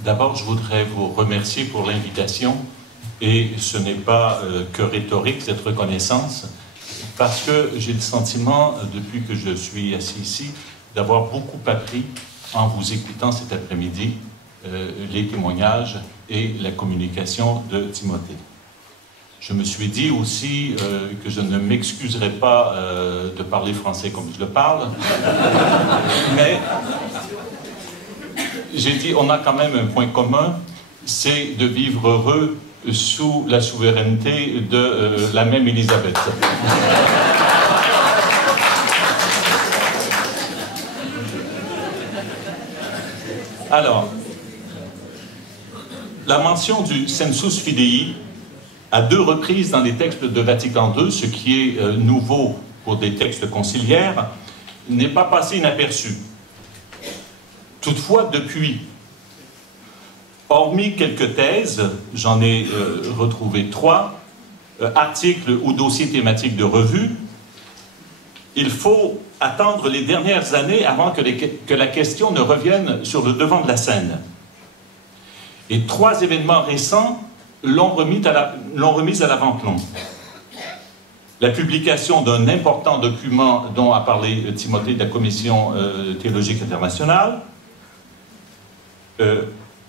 D'abord, je voudrais vous remercier pour l'invitation, et ce n'est pas que rhétorique, cette reconnaissance, parce que j'ai le sentiment, depuis que je suis assis ici, d'avoir beaucoup appris en vous écoutant cet après-midi, les témoignages et la communication de Timothée. Je me suis dit aussi que je ne m'excuserais pas de parler français comme je le parle, mais j'ai dit on a quand même un point commun, c'est de vivre heureux sous la souveraineté de la même Élisabeth. Alors, la mention du sensus fidei à 2 reprises dans les textes de Vatican II, ce qui est nouveau pour des textes conciliaires, n'est pas passé inaperçu. Toutefois, depuis, hormis quelques thèses, j'en ai retrouvé 3, articles ou dossiers thématiques de revue, il faut attendre les dernières années avant que la question ne revienne sur le devant de la scène. Et 3 événements récents l'ont remise à l'avant-plan. La publication d'un important document dont a parlé Timothée de la Commission théologique internationale,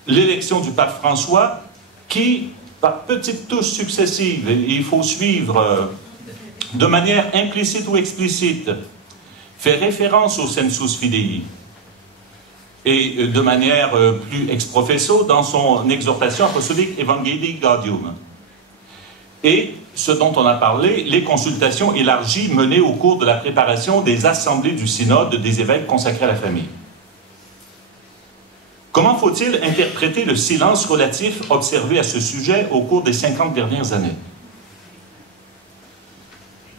l'élection du pape François, qui, par petites touches successives, et il faut suivre de manière implicite ou explicite, fait référence au sensus fidei, et de manière plus ex-professo dans son exhortation apostolique Evangelii Gaudium. Et, ce dont on a parlé, les consultations élargies menées au cours de la préparation des assemblées du synode des évêques consacrés à la famille. Comment faut-il interpréter le silence relatif observé à ce sujet au cours des 50 dernières années?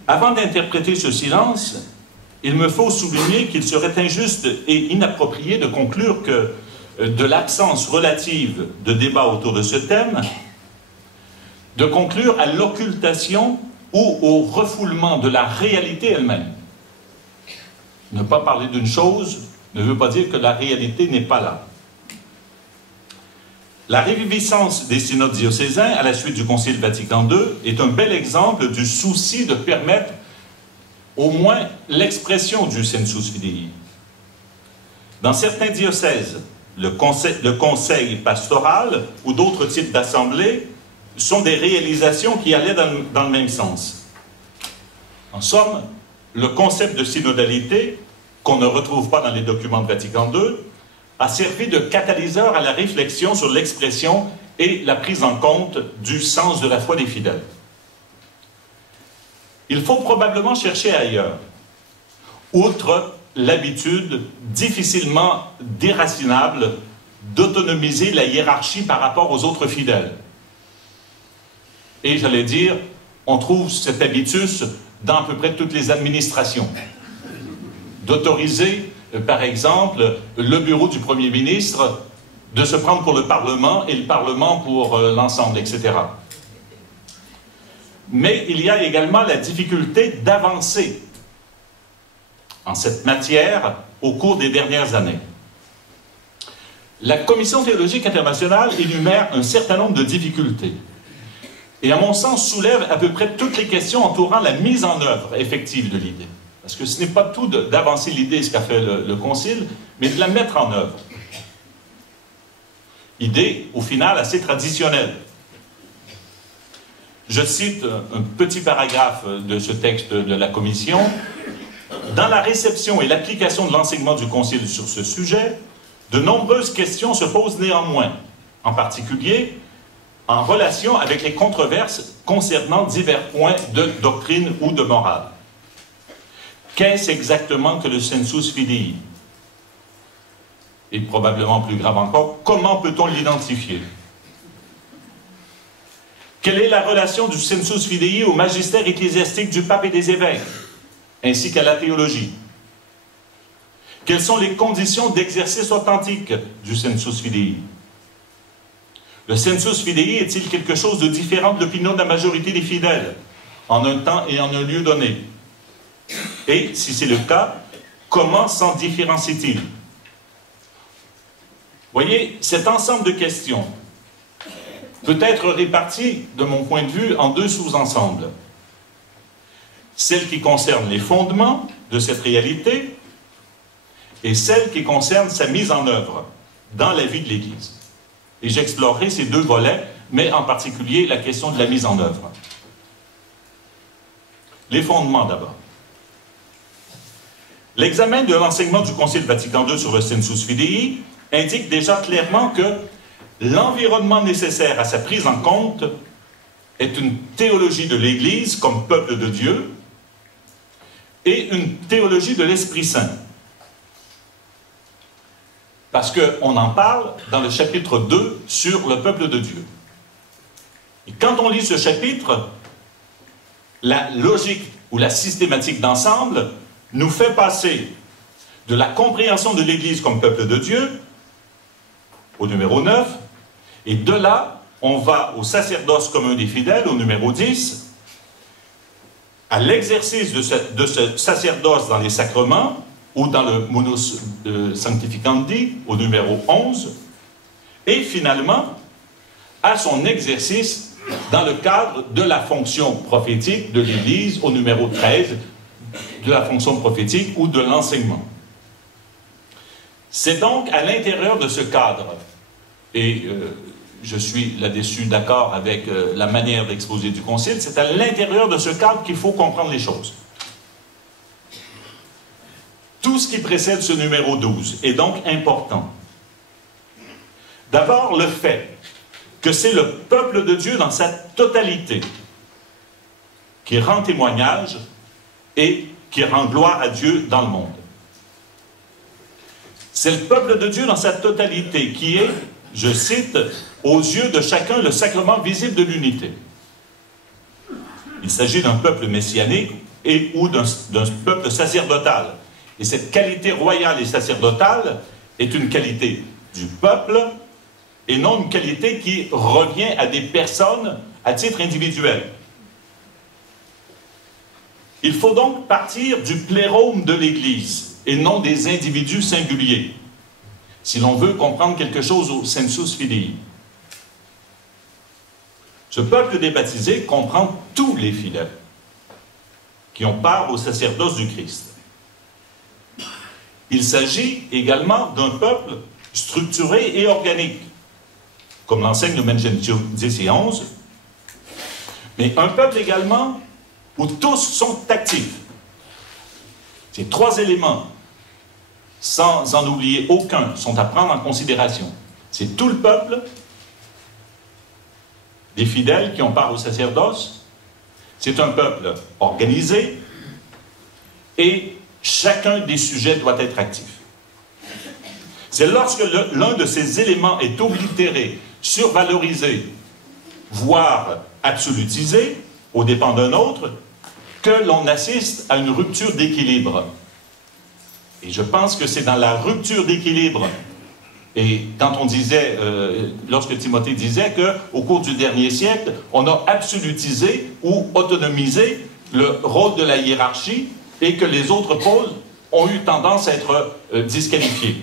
Avant d'interpréter ce silence, il me faut souligner qu'il serait injuste et inapproprié de conclure que de l'absence relative de débat autour de ce thème, de conclure à l'occultation ou au refoulement de la réalité elle-même. Ne pas parler d'une chose ne veut pas dire que la réalité n'est pas là. La réviviscence des synodes diocésains à la suite du Concile Vatican II est un bel exemple du souci de permettre au moins l'expression du sensus fidei. Dans certains diocèses, le conseil pastoral ou d'autres types d'assemblées sont des réalisations qui allaient dans le même sens. En somme, le concept de synodalité, qu'on ne retrouve pas dans les documents de Vatican II, a servi de catalyseur à la réflexion sur l'expression et la prise en compte du sens de la foi des fidèles. Il faut probablement chercher ailleurs, outre l'habitude difficilement déracinable d'autonomiser la hiérarchie par rapport aux autres fidèles. Et j'allais dire, on trouve cet habitus dans à peu près toutes les administrations. D'autoriser, par exemple, le bureau du Premier ministre de se prendre pour le Parlement et le Parlement pour l'ensemble, etc. Mais il y a également la difficulté d'avancer en cette matière au cours des dernières années. La Commission théologique internationale énumère un certain nombre de difficultés et, à mon sens, soulève à peu près toutes les questions entourant la mise en œuvre effective de l'idée. Parce que ce n'est pas tout d'avancer l'idée, ce qu'a fait le Concile, mais de la mettre en œuvre. Idée, au final, assez traditionnelle. Je cite un petit paragraphe de ce texte de la Commission. Dans la réception et l'application de l'enseignement du Concile sur ce sujet, de nombreuses questions se posent néanmoins, en particulier en relation avec les controverses concernant divers points de doctrine ou de morale. Qu'est-ce exactement que le sensus fidei? Et probablement plus grave encore, comment peut-on l'identifier? Quelle est la relation du sensus fidei au magistère ecclésiastique du pape et des évêques, ainsi qu'à la théologie? Quelles sont les conditions d'exercice authentique du sensus fidei? Le sensus fidei est-il quelque chose de différent de l'opinion de la majorité des fidèles, en un temps et en un lieu donné? Et, si c'est le cas, comment s'en différencie-t-il? Voyez, cet ensemble de questions peut être réparti, de mon point de vue, en deux sous-ensembles. Celle qui concerne les fondements de cette réalité et celle qui concerne sa mise en œuvre dans la vie de l'Église. Et j'explorerai ces deux volets, mais en particulier la question de la mise en œuvre. Les fondements d'abord. L'examen de l'enseignement du Concile Vatican II sur le Sensus Fidei indique déjà clairement que l'environnement nécessaire à sa prise en compte est une théologie de l'Église comme peuple de Dieu et une théologie de l'Esprit Saint. Parce qu'on en parle dans le chapitre 2 sur le peuple de Dieu. Et quand on lit ce chapitre, la logique ou la systématique d'ensemble nous fait passer de la compréhension de l'Église comme peuple de Dieu au numéro 9, et de là, on va au sacerdoce commun des fidèles, au numéro 10, à l'exercice de ce sacerdoce dans les sacrements, ou dans le Munus Sanctificandi, au numéro 11, et finalement, à son exercice dans le cadre de la fonction prophétique de l'Église, au numéro 13, de la fonction prophétique ou de l'enseignement. C'est donc à l'intérieur de ce cadre, et je suis là-dessus d'accord avec la manière d'exposer du Concile, c'est à l'intérieur de ce cadre qu'il faut comprendre les choses. Tout ce qui précède ce numéro 12 est donc important. D'abord, le fait que c'est le peuple de Dieu dans sa totalité qui rend témoignage et qui rend gloire à Dieu dans le monde. C'est le peuple de Dieu dans sa totalité qui est, je cite, aux yeux de chacun le sacrement visible de l'unité. Il s'agit d'un peuple messianique et ou d'un peuple sacerdotal. Et cette qualité royale et sacerdotale est une qualité du peuple et non une qualité qui revient à des personnes à titre individuel. Il faut donc partir du plérôme de l'Église et non des individus singuliers, si l'on veut comprendre quelque chose au Sensus Fidei. Ce peuple des baptisés comprend tous les fidèles qui ont part au sacerdoce du Christ. Il s'agit également d'un peuple structuré et organique, comme l'enseigne le Gentium 10 et 11, mais un peuple également où tous sont actifs. Ces trois éléments, sans en oublier aucun, sont à prendre en considération. C'est tout le peuple, des fidèles qui ont part au sacerdoce, c'est un peuple organisé, et chacun des sujets doit être actif. C'est lorsque l'un de ces éléments est oblitéré, survalorisé, voire absolutisé, aux dépens d'un autre, que l'on assiste à une rupture d'équilibre. Et je pense que c'est dans la rupture d'équilibre, et quand on disait, lorsque Timothée disait qu'au cours du dernier siècle, on a absolutisé ou autonomisé le rôle de la hiérarchie, et que les autres pôles ont eu tendance à être disqualifiés.